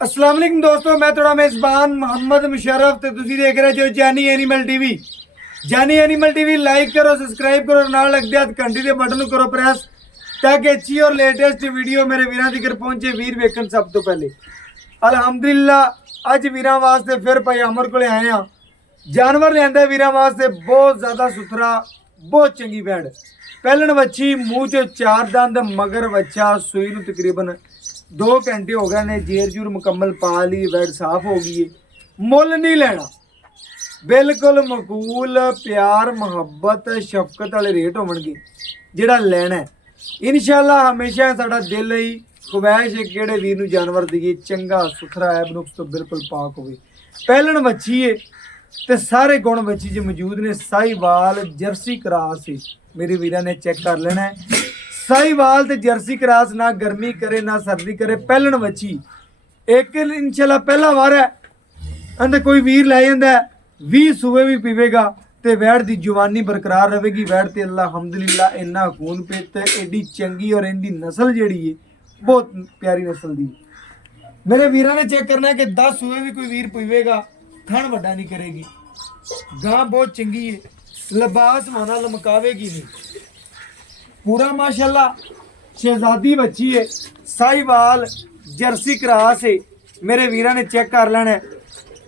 अस्सलाम वालेकुम दोस्तों, मैं थोड़ा मेज़बान मोहम्मद मुशर्रफ ते तुसी देख रहे जो जानी एनिमल टीवी। जानी एनिमल टीवी लाइक करो, सब्सक्राइब करो, नाल लगदे हथ घंटी दे बटन नूं करो प्रेस ताकि अच्छी और लेटेस्ट वीडियो मेरे वीरां तक पहुंचे। वीर वेखन सब तो पहले अल्हम्दुलिल्लाह अज वीरां वास्ते फिर भाई अमर कोले आए हैं। जानवर लिया वीरां वास्ते बहुत ज़्यादा सुथरा, बहुत चंगी वैड़ पहलन बच्ची, मूँह चो 4 दंद, मगर बच्चा सूई नूं तकरीबन 2 घंटे हो गए ने। जेर जूर मुकम्मल पा ली, वैड साफ हो गई है। मुल नहीं लेना, बिल्कुल मकूल प्यार मुहब्बत शफकत वाले रेट होवणगे जिहड़ा लेना है। इंशाअल्लाह हमेशा साडा दिल ही ख्वाहिश है किहड़े वीर नूं जानवर दईए चंगा सुथरा ऐब नुक्स तो बिल्कुल पाक होवे। पहलन बच्ची है ते सारे गुण बच्ची च मौजूद ने। साहीवाल जर्सी क्रॉस है, मेरे वीरां ने चेक कर लेना है। साहीवाल ते जर्सी क्रॉस ना गर्मी करे ना सर्दी करे। पहलन बच्ची एक इंशाल्लाह पहला वार है अंदर कोई वीर लै जांदा 20 सूबे भी पीवेगा ते वैड़ दी जवानी बरकरार रहेगी। वैड़ ते अल्हम्दुलिल्लाह इन्ना खून पेत एडी चंगी और इनकी नस्ल जिहड़ी है बहुत प्यारी नस्ल दी। मेरे वीरां ने चेक करना है कि 10 सूबे भी कोई वीर पीवेगा थन वड्डा नहीं करेगी। गां बहुत चंगी है, लिबास माना लमकावेगी नहीं। पूरा माशाल्लाह शहजादी बच्ची है, साहीवाल जर्सी क्रॉस है। मेरे वीरां ने चेक कर लेना है।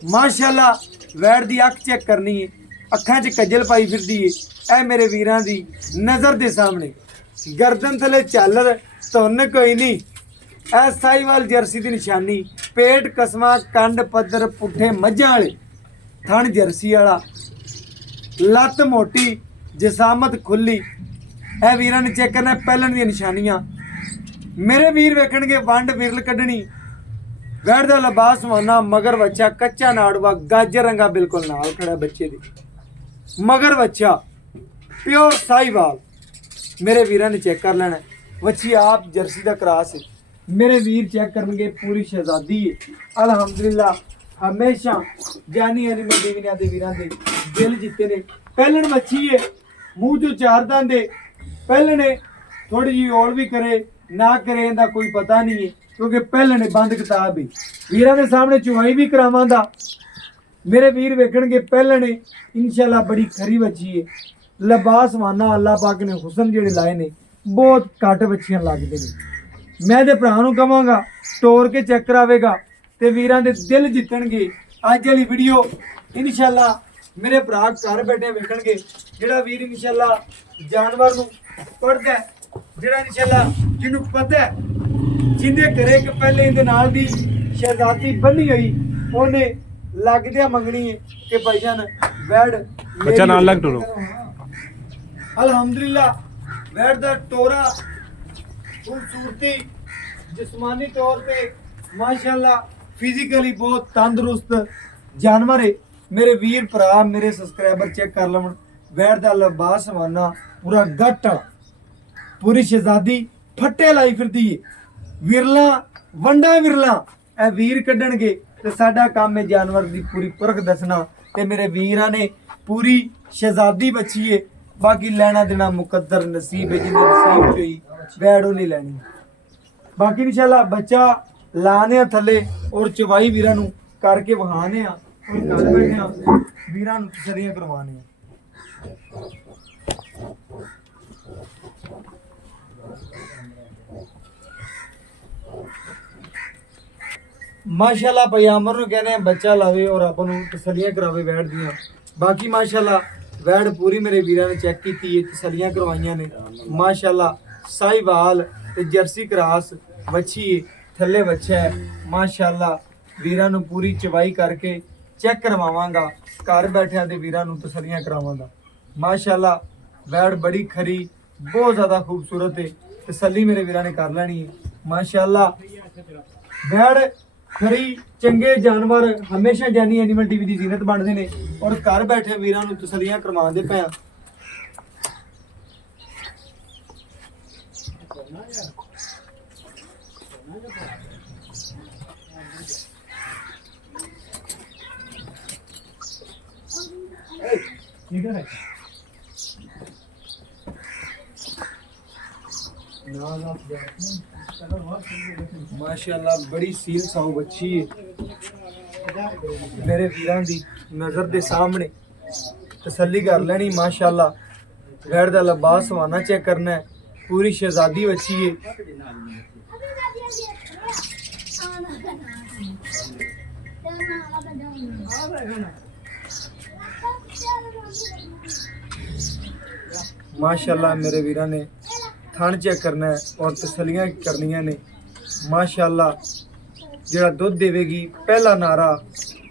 माशाल्लाह वैड़ दी अख चेक करनी है, अखां च कज्जल पाई फिरदी है। ए मेरे वीरां दी नज़र दे सामने गर्दन थले झालर धुन कोई नहीं। ए साहीवाल जर्सी दी निशानी, पेट कसमा कंड पद्धर पुट्ठे मझां वाले, थन जर्सी वाला, लत्त मोटी, जसामत खुली। ए वीरां ने चेक करना पहलन दी निशानियां। मेरे वीर वेखणगे वंड विरल कड्ढनी, वैड़ दा लिबास माना, मगर बच्चा कच्चा नाड़वा गाजर रंगा बिल्कुल नाल खड़ा बच्चे दी। मगर बच्चा प्योर साहीवाल मेरे वीरां ने चेक कर लेना। बच्ची आप जर्सी दा क्रॉस है, मेरे वीर चेक करनगे पूरी शहजादी है। अल्हम्दुलिल्लाह हमेशा जानी एनिमल टीवी ने आदे वीरां दे दिल जीते ने। पहलन बच्ची है, मूँह जो 4 दंद है। पहलने थोड़ी जी और भी करे ना करे इनका कोई पता नहीं है क्योंकि पहलने बंद किताब है। वीरां के सामने चुवाई भी करावांगा। मेरे वीर वेखणगे पहलने इंशाल्लाह बड़ी खरी बच्ची है। लिबास माना अल्लाह पाक ने हुसन जेड़े लाए ने बहुत घट बच्चियां लगदे ने। मैं ते भरा नूं कहांगा टोर के चेक करावेगा ते वीरां दे दिल जितणगे। अज वाली वीडियो इंशाल्लाह मेरे भरा घर बैठे वेखणगे। जेड़ा वीर इंशाल्लाह जानवर नूं पढ़दा है, जेड़ा इंशाल्लाह जिन्हों पता है, जिंदे घरे कि पहले इहदे नाल दी शहजादी बनी हुई उन्हें लगदिया मंगनी है कि भाईजान वैड़ बच्चा नाल लग टुरो। अल्हम्दुलिल्लाह वैड़ दा टोरा खूबसूरती जिस्मानी तौर पे माशाल्लाह फिजिकली बहुत तंदुरुस्त जानवर है। मेरे वीर भरा मेरे सब्सक्राइबर चेक कर लवन। वैड़ दा लिबास माना पूरा गट वाला, पूरी शहजादी फट्टे लाई फिरदी है। विरला वंडा विरला ए वीर कड्ढणगे ते साडा काम है जानवर दी पूरी परख दसना। ते मेरे वीरां ने पूरी शहजादी बची है, बाकी लेना देना मुकद्दर नसीब है। जिंदे नसीब च होई वैड़ ओ नहीं लैनी। बाकी इंशाल्लाह बच्चा लाने थले और चवाई वीरां नूं करके वहाने आ और घर बैठे आ वीरां नूं तसल्लियां करवाने आ। माशाल्लाह भाई अमर नूं कहने बच्चा लावे और अपन नूं तसल्लियां करावे वैड़ दियां। बाकी माशाल्लाह वैड़ पूरी मेरे वीरां ने चेक कीती है, तसल्लियां करवाइयां ने। माशाल्लाह साहीवाल ते जर्सी क्रॉस बच्ची है, थल्ले बच्चा है। माशाल्लाह वीरां नूं पूरी चवाई करके चेक करवावांगा, घर बैठिया ते वीरां नूं तसल्लियां करावांगा। माशाल्लाह वैड़ बड़ी खरी, बहुत ज़्यादा खूबसूरत है। तसल्ली मेरे वीरां ने कर लैनी है। माशाल्लाह वैड़ खरी चंगे जानवर हमेशा जानी एनिमल टीवी की जीनत बनते हैं और घर बैठे वीरां नूं तसल्लियां करवाते पे आ। माशाल्लाह बड़ी सील साऊ बच्ची है मेरे वीरां दी नज़र दे सामने तसल्ली कर लेनी। माशाल्लाह वैड़ दा लिबास सवाना चेक करना है, पूरी शहजादी बच्ची है। माशाल्लाह मेरे वीरां ने थन चेक करना है और तसलियां करनियां ने। माशाल्लाह जेड़ा दुध देवेगी पहला नारा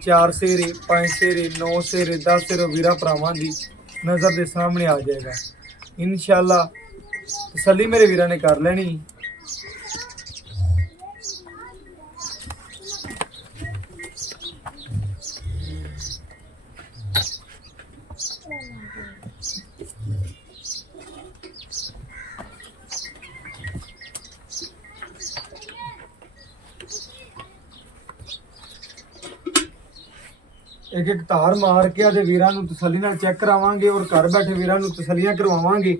4 सेरे 5 सेरे 9 सेरे 10 सेरे वीरा भरावां दी नज़र दे सामने आ जाएगा इंशाल्लाह। तसल्ली मेरे वीरा ने कर लेनी। एक एक धार मार के आदे वीरां नूं तसल्ली नाल चेक करावांगे और घर बैठे वीरां नूं तसल्लियां करवावांगे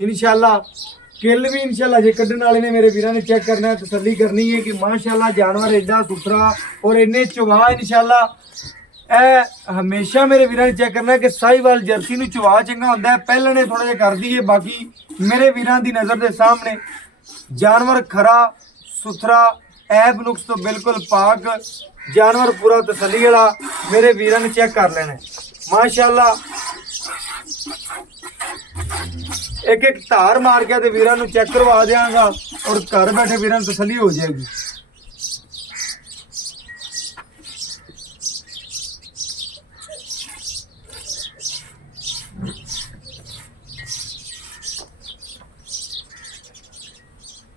इंशाल्लाह। किल भी इंशाल्लाह जे कड्ढण वाले ने मेरे वीरां ने चेक करना है, तसल्ली करनी है कि माशाल्लाह जानवर एडा सुथरा और इन्ने चवा इंशाल्लाह। ए हमेशा मेरे वीरां ने चेक करना है कि साहिवाल जर्सी नूं चवा चंगा हुंदा है, पहले ने थोड़ा जिहा कर दीए। बाकी मेरे वीरां दी नज़र दे सामने जानवर खरा सुथरा ऐब नुक्स तो बिल्कुल पाक जानवर पूरा तसल्ली वाला मेरे वीरां ने चेक कर लेना माशाल्लाह। एक एक धार मार के वीरां नूं चेक करवा देंगा और घर बैठे वीरां नूं तसल्ली हो जाएगी।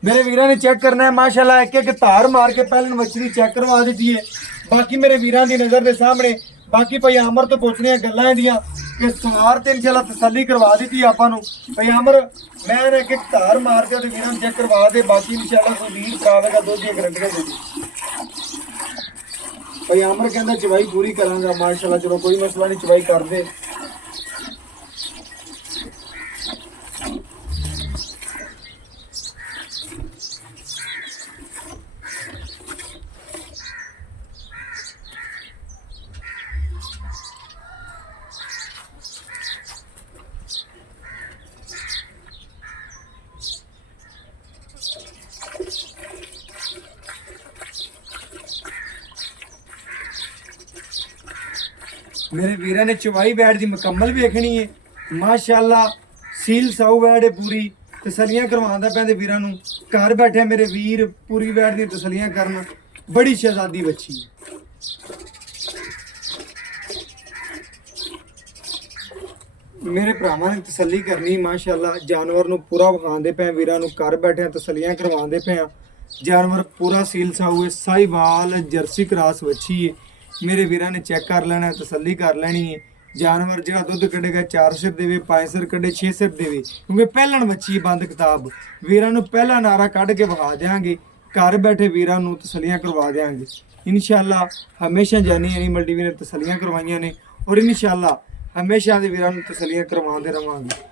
मेरे वीरां ने चेक करना है माशाल्लाह। एक एक धार मार के पहले मछली चेक करवा दी है। बाकी मेरे वीरां दी नज़र दे सामने बाकी भाई आमर तो पुछनिया गल्लां इहदियां कि सवार ते इंशाल्लाह तसल्ली करवा दी आपां नूं। भाई आमर मैं एक एक धार मार के वीरां नूं चेक करवा दे, बाकी इंशाल्लाह कोई वीर करावेगा दुध दी गारंटी दे दी। भाई आमर कहंदा चवाई पूरी करांगा माशाल्लाह। चलो कोई मसला नहीं, चवाई कर दे। मेरे वीरां ने चवाई वैड़ की मुकम्मल वेखनी है माशाल्लाह। सील साऊ वैड़ है पूरी, तसलियां करवांदा पैंदे वीरां नूं। घर बैठे मेरे वीर पूरी वैड़ दी तसलियां करन। बड़ी शहजादी बच्ची मेरे भरावां ने तसल्ली करनी माशाल्लाह। जानवर नूं पूरा विखांदे पे वीरां नूं, घर बैठे तसलियां करवांदे पे। जानवर पूरा सील साऊ है, साहिवाल जर्सी क्रॉस बच्ची है। मेरे वीरां ने चेक कर लेना है, तसल्ली कर लेनी है। जानवर जो दुध कढ़ेगा 4 सिर देवे, 5 सिर कढ़े 6 सिर देवे, क्योंकि पहलन बच्ची बंद किताब। वीरां नूं पहला नारा कढ़ के विखा देंगे। घर बैठे वीरां नूं तसल्लियां करवा देंगे इंशाल्लाह। हमेशा जानी एनिमल टीवी ने तसल्लियां करवाइयां ने और इंशाल्लाह हमेशा दे वीरां नूं तसल्लियां करवाते रवांगे।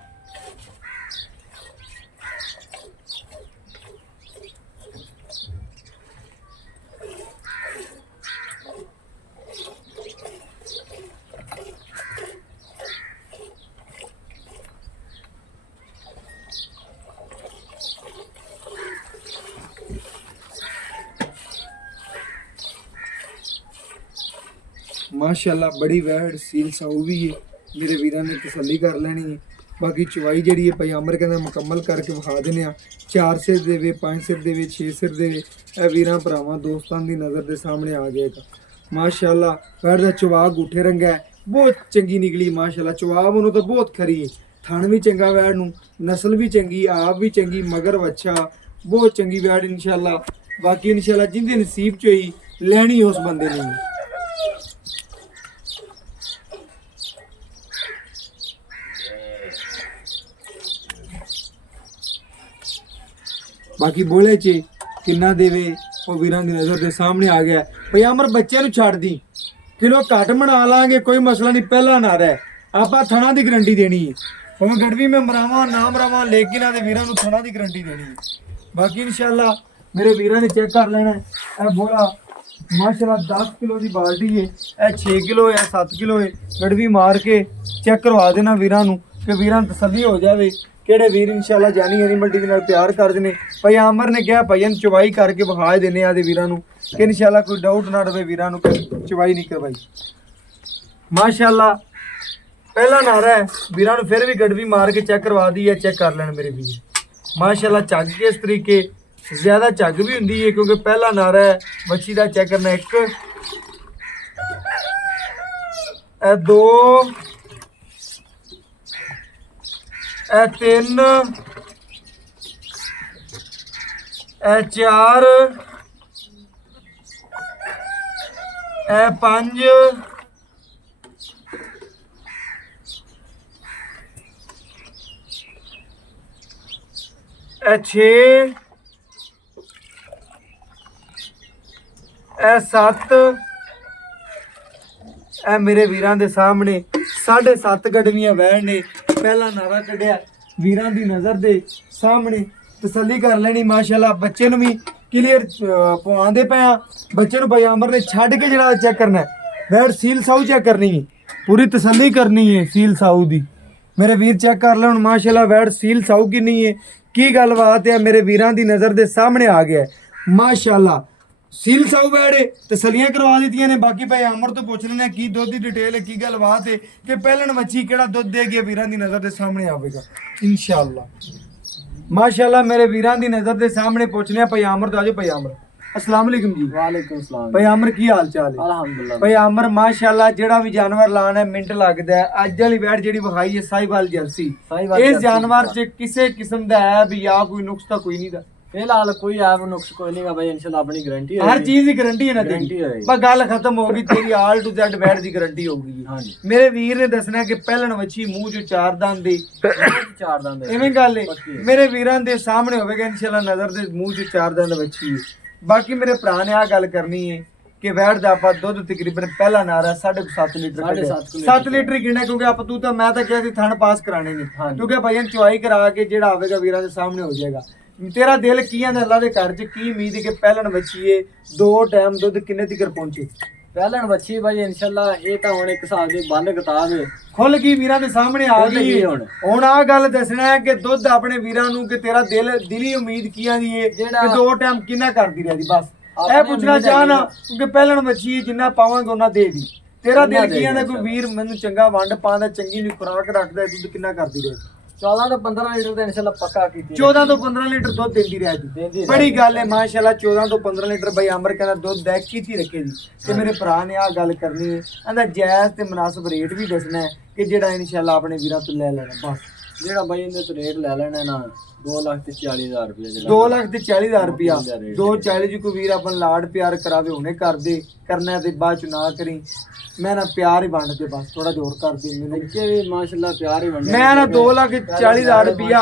माशाल्लाह बड़ी वैड़ सील साऊ भी है। मेरे वीरां ने तसल्ली कर लेनी है। बाकी चवाई जी है पजामर कहना मुकम्मल करके विखा देने। 4 सिर देवे, 5 सिर देवे, 6 सिर देवे, यह वीरां भरावां दोस्तां की नज़र के सामने आ जाएगा माशाल्लाह। वैड़ का चवाग गुठे रंगा है, बहुत चंगी निकली माशाल्लाह। चवाब उन्होंने तो बहुत खरी है, थन भी चंगा वैड़ नूं, नस्ल भी चंगी, आप भी चंगी, मगर बच्चा बहुत चंगी वैड़ इंशाल्लाह। बाकी इंशाल्लाह जिंदे नसीब च होई लैनी उस बंदे ने। बाकी बोले चे किन्ना देवे वो वीरां की नज़र के सामने आ गया। भाई अमर बच्चे नूं छड्ड दी, किलो घट बना लांगे कोई मसला नहीं। पहला नारा है आप थना की गारंटी देनी है, भावें गड़वी में मरावा ना मरावा, लेकिन आदे वीरां नूं थना की गारंटी देनी है। ਬਾਕੀ ਇਨਸ਼ਾਅੱਲਾ ਮੇਰੇ ਵੀਰਾਂ ਨੇ ਚੈੱਕ ਕਰ ਲੈਣਾ ਇਹ ਬੋਲਾ ਮਾਸ਼ਾਅੱਲਾ 10 ਕਿਲੋ ਦੀ ਬਾਲਟੀ ਹੈ ਇਹ 6 ਕਿਲੋ ਹੈ 7 ਕਿਲੋ ਹੈ ਗੜਵੀ ਮਾਰ ਕੇ ਚੈੱਕ ਕਰਵਾ ਦੇਣਾ ਵੀਰਾਂ ਨੂੰ ਕਿ ਵੀਰਾਂ ਨੂੰ ਤਸੱਲੀ ਹੋ ਜਾਵੇ ਕਿਹੜੇ ਵੀਰ ਇਨਸ਼ਾਅੱਲਾ ਜਾਨੀ ਐਨੀਮਲ ਟੀਵੀ ਨਾਲ ਪਿਆਰ ਕਰਦੇ ਨੇ ਭਾਈ ਆਮਰ ਨੇ ਕਿਹਾ ਭਾਈ ਇਹਨੂੰ ਚਵਾਈ ਕਰਕੇ ਵਿਖਾ ਦਿੰਦੇ ਆ ਦੇ ਵੀਰਾਂ ਨੂੰ ਕਿ ਇਨਸ਼ਾਅੱਲਾ ਕੋਈ ਡਾਊਟ ਨਾ ਰਵੇ ਵੀਰਾਂ ਨੂੰ ਕਿ ਚਵਾਈ ਨਹੀਂ ਕਰਵਾਈ ਮਾਸ਼ਾਅੱਲਾ ਪਹਿਲਾ ਨਾਰਾ ਹੈ ਵੀਰਾਂ ਨੂੰ ਫਿਰ ਵੀ ਗੜਵੀ ਮਾਰ ਕੇ ਚੈੱਕ ਕਰਵਾ ਦੀ ਹੈ ਚੈੱਕ ਕਰ ਲੈਣ ਮੇਰੇ ਵੀਰ ਮਾਸ਼ਾਅੱਲਾ ਝੱਗ ਕੇ ਇਸ ਤਰੀਕੇ ਜ਼ਿਆਦਾ ਝੱਗ ਵੀ ਹੁੰਦੀ ਹੈ ਕਿਉਂਕਿ ਪਹਿਲਾ ਨਾਰਾ ਹੈ ਮੱਛੀ ਦਾ ਚੈੱਕ ਕਰਨਾ 1 ਇਹ 2 ਇਹ 3 ਇਹ 4 ਇਹ 5 ਇਹ 6 ਇਹ 7 ਇਹ ਮੇਰੇ ਵੀਰਾਂ ਦੇ ਸਾਹਮਣੇ 7.5 ਗੜਵੀਆਂ ਵਹਿਣ ਨੇ ਪਹਿਲਾ ਨਾਰਾ ਕੱਢਿਆ ਵੀਰਾਂ ਦੀ ਨਜ਼ਰ ਦੇ ਸਾਹਮਣੇ ਤਸੱਲੀ ਕਰ ਲੈਣੀ ਮਾਸ਼ਾਅੱਲਾ ਬੱਚੇ ਨੂੰ ਵੀ ਕਲੀਅਰ ਪਵਾਉਂਦੇ ਪਏ ਆ ਬੱਚੇ ਨੂੰ ਭਾਈ ਆਮਰ ਨੇ ਛੱਡ ਕੇ ਜਿਹੜਾ ਚੈੱਕ ਕਰਨਾ ਵੈੜ ਸੀਲ ਸਾਊ ਚੈੱਕ ਕਰਨੀ ਹੈ ਪੂਰੀ ਤਸੱਲੀ ਕਰਨੀ ਹੈ ਸੀਲ ਸਾਊ ਦੀ ਮੇਰੇ ਵੀਰ ਚੈੱਕ ਕਰ ਲੈਣ ਮਾਸ਼ਾਅੱਲਾ ਵੈੜ ਸੀਲ ਸਾਊ ਕਿੰਨੀ ਹੈ ਕੀ ਗੱਲਬਾਤ ਹੈ ਮੇਰੇ ਵੀਰਾਂ ਦੀ ਨਜ਼ਰ ਦੇ ਸਾਹਮਣੇ ਆ ਗਿਆ ਮਾਸ਼ਾਅੱਲਾ ਸੀਲ ਸਾਊ ਵੈੜੇ ਤਸੱਲੀਆਂ ਕਰਵਾ ਦਿੱਤੀਆਂ ਨੇ ਬਾਕੀ ਭਾਈ ਆਮਰ ਤੋਂ ਪੁੱਛ ਲੈਣੇ ਕੀ ਦੁੱਧ ਦੀ ਡਿਟੇਲ ਹੈ ਕੀ ਗੱਲਬਾਤ ਹੈ ਕਿ ਪਹਿਲਣ ਮੱਛੀ ਕਿਹੜਾ ਦੁੱਧ ਦੇਗੀ ਵੀਰਾਂ ਦੀ ਨਜ਼ਰ ਦੇ ਸਾਹਮਣੇ ਆਵੇਗਾ ਇਨਸ਼ਾਅੱਲਾ ਮਾਸ਼ਾਅੱਲਾ ਮੇਰੇ ਵੀਰਾਂ ਦੀ ਨਜ਼ਰ ਦੇ ਸਾਹਮਣੇ ਪੁੱਛ ਲਿਆ ਭਾਈ ਆਮਰ ਤੋਂ ਆਜੋ ਭਾਈ ਆਮਰ अस्सलाम वालेकुम जी वालेकुम सलाम भाई आमर की हाल चाल है अल्हम्दुलिल्लाह भाई आमर माशाल्लाह जेड़ा भी जानवर लाना है मिंट लगदा है अज वाली बैठ जेड़ी विखाई है साहिवाल जर्सी इस जानवर च किसे किस्म दा है भी या कोई नुक्स तो कोई नहीं दा फिलहाल कोई ऐप नुक्स कोई नहीं का भाई इंशाल्लाह अपनी गारंटी है हर चीज की गारंटी है ना गारंटी है बस गल खत्म होगी तेरी ऑल टू जेड बैठ दी गारंटी होगी हां जी मेरे वीर ने दसना कि पहलन वच्छी मुंह जो चार दंद दी चार दंद इवें गल है मेरे वीरां दे सामने होवेगा इंशाल्लाह नजर दे मुंह जो चार दंद वच्छी बाकी मेरे भरा ने आ गल करनी है कि वैट दा आपा दुध तकरीबन पहला नारा 7.5 लीटर 7 लीटर गिना क्योंकि आप तू तो मैं तो क्या थी थन पास कराने नहीं क्योंकि भाई चुआई करा के जेड़ा आवेगा वीरां दे सामने हो जाएगा तेरा दिल की है अल्लाह दे घर च की उम्मीद है कि पहलन बच्ची है 2 टाइम दुध किन्ने तक पहुंचे पहलन बच्ची भाई इंशाल्लाह ये तो हुन एक हिसाब दी बंद किताब है खुल गई वीरां दे सामने आ गई हुन आ गल दसना है कि दुध अपने वीरां नू कि तेरा दिली उम्मीद की आंदी है कि 2 टाइम किन्ना करदी रहदी बस ए पूछना चाहना क्योंकि पहलन बच्ची जिन्ना पावांगे उन्ना दे दी तेरा दिल की आंदा कोई वीर मैनू चंगा वंड पांदा चंगी नी खुराक रखदा दुध किन्ना करदी रहदी 14 ਤੋਂ 15 ਲੀਟਰ ਤੇ ਇਨਸ਼ਾਅੱਲਾ ਪੱਕਾ ਕੀਤੀ 14 ਤੋਂ 15 ਲੀਟਰ ਦੁੱਧ ਦਿੰਦੀ ਰਹਦੀ ਬੜੀ ਗੱਲ ਹੈ ਮਾਸ਼ਾਅੱਲਾ 14 ਤੋਂ 15 ਲੀਟਰ ਬਈ ਅਮਰ ਕਹਿੰਦਾ ਦੁੱਧ ਦੈਕ ਕੀਤੀ ਰੱਖੇਗੀ ਤੇ ਮੇਰੇ ਭਰਾ ਨੇ ਆ ਗੱਲ ਕਰਨੀ ਹੈ ਕਹਿੰਦਾ ਜਾਇਜ਼ ਤੇ ਮੁਨਾਸਬ ਰੇਟ ਵੀ ਦੱਸਣਾ ਹੈ ਕਿ ਜਿਹੜਾ ਇਨਸ਼ਾਅੱਲਾ ਆਪਣੇ ਵੀਰਾਂ ਤੋਂ ਲੈ ਲੈਣਾ ਬਸ ਜਿਹੜਾ ਬਈ ਇਹਦੇ ਤੋਂ ਰੇਟ ਲੈ ਲੈਣਾ ਨਾ 2,40,000 ਰੁਪਏ ਜਿਹੜਾ 2,40,000 ਰੁਪਿਆ 240 ਜੀ ਕੋਈ ਵੀਰ ਆਪਨ ਲਾਡ ਪਿਆਰ ਕਰਾਵੇ ਹੁਣੇ ਕਰਦੇ ਕਰਨਾ ਤੇ ਬਾਅਦ ਚ ਨਾ ਕਰੀ ਮੈਂ ਨਾ ਪਿਆਰ ਹੀ ਵੰਡਦੇ ਬਸ ਥੋੜਾ ਜ਼ੋਰ ਕਰਦੀ ਮੈਨੂੰ ਕਿ ਵੀ ਮਾਸ਼ਾਅੱਲਾ ਪਿਆਰ ਹੀ ਵੰਡੇ ਮੈਂ ਨਾ 2,40,000 ਰੁਪਿਆ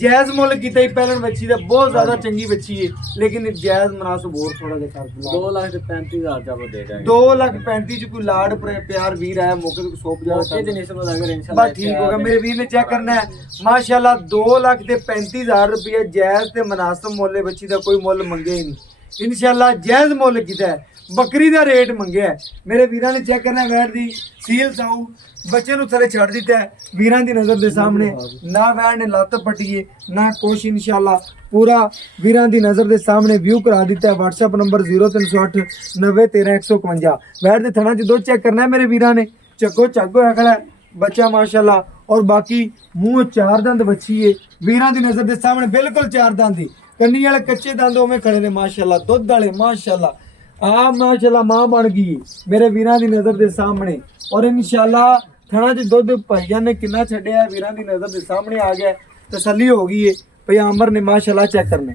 ਜਾਇਜ਼ ਮੁੱਲ ਕੀਤਾ ਹੀ ਪਹਿਲਣ ਬੱਚੀ ਦਾ ਬਹੁਤ ਜ਼ਿਆਦਾ ਚੰਗੀ ਬੱਚੀ ਹੈ ਲੇਕਿਨ ਜਾਇਜ਼ ਮੁਨਾਸਬ ਹੋਰ ਥੋੜਾ ਜਿਹਾ ਕਰ ਦਿਓ 2,35,000 ਦਾ ਦੇ ਦਾਂਗੇ 2,35,000 ਚ ਕੋਈ ਲਾਡ ਪਿਆਰ ਵੀਰ ਆਇਆ ਮੌਕੇ ਤੇ ਸੋਪ ਜਾ ਇਹਦੀ ਨਿਸਬਤ ਅਗਰ ਇੰਸ਼ਾਅੱਲਾ ਬਸ ਠੀਕ ਹੋ ਗਿਆ ਮੇਰੇ ਵੀਰ ਨੇ ਚੈੱਕ ਕਰਨਾ ਹੈ ਮਾਸ਼ਾਅੱਲਾ 2,35,000 ਰੁਪਏ ਜਾਇਜ਼ ਤੇ ਮੁਨਾਸਬ ਮੁੱਲ ਬੱਚੀ ਦਾ ਕੋਈ ਮੁੱਲ ਮੰਗਿਆ ਹੀ ਨਹੀਂ ਇਨਸ਼ਾਅੱਲਾ ਜਾਇਜ਼ ਮੁੱਲ ਕੀਤਾ ਹੈ ਬੱਕਰੀ ਦਾ ਰੇਟ ਮੰਗਿਆ ਮੇਰੇ ਵੀਰਾਂ ਨੇ ਚੈੱਕ ਕਰਨਾ ਵੈਟ ਦੀ ਸੀਲ ਸਾਊ ਬੱਚੇ ਨੂੰ ਥੱਲੇ ਛੱਡ ਦਿੱਤਾ ਵੀਰਾਂ ਦੀ ਨਜ਼ਰ ਦੇ ਸਾਹਮਣੇ ਨਾ ਵੈਟ ਨੇ ਲੱਤ ਪਟੀਏ ਨਾ ਕੁਛ ਇਨਸ਼ਾਅੱਲਾ ਪੂਰਾ ਵੀਰਾਂ ਦੀ ਨਜ਼ਰ ਦੇ ਸਾਹਮਣੇ ਵਿਊ ਕਰਾ ਦਿੱਤਾ ਹੈ WhatsApp ਨੰਬਰ 0308 9013 ਵੈਟ ਦੇ ਥਣਾ ਚ ਦੋ ਚੈੱਕ ਕਰਨਾ ਮੇਰੇ ਵੀਰਾਂ ਨੇ ਚੱਕੋ ਹੋਇਆ ਖੜਾ ਬੱਚਾ ਮਾਸ਼ਾਅੱਲਾ और बाकी मुंह 4 दंद बच्ची है वीरां दी नजर दे सामने बिल्कुल 4 दंद दी कन्नी वाले कच्चे दंद ओवें खड़े ने माशाअल्लाह दुध वाले माशाअल्लाह माशाअल्लाह मां बन गई मेरे वीरां दी नजर दे सामने और इंशाअल्लाह थणा च दुध भाईयां ने किन्ना छड्या वीरां दी नजर दे सामने आ गया तसल्ली हो गई है भई आमर ने माशाअल्लाह चेक करने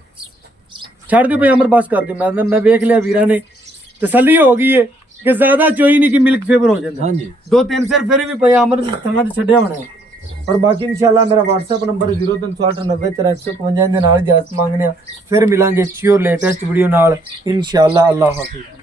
छड़ दे भई आमर बस कर दे मैं देख लिया वीरां ने तसल्ली हो गई है कि ज्यादा चोई नहीं कि मिल्क फेवर हो जाता हां जी 2-3 सिर फिर भी भई आमर थणा च छड्या होना है और बाकी इंशाल्लाह मेरा WhatsApp नंबर 0308901355 ਦੇ ਨਾਲ ਇਜਾਜ਼ਤ ਮੰਗਨੇ ਆ ਫਿਰ ਮਿਲਾਂਗੇ ਅੱਛੀ ਔਰ ਲੇਟੈਸਟ ਵੀਡੀਓ ਨਾਲ इंशाल्लाह अल्लाह हाफिज़।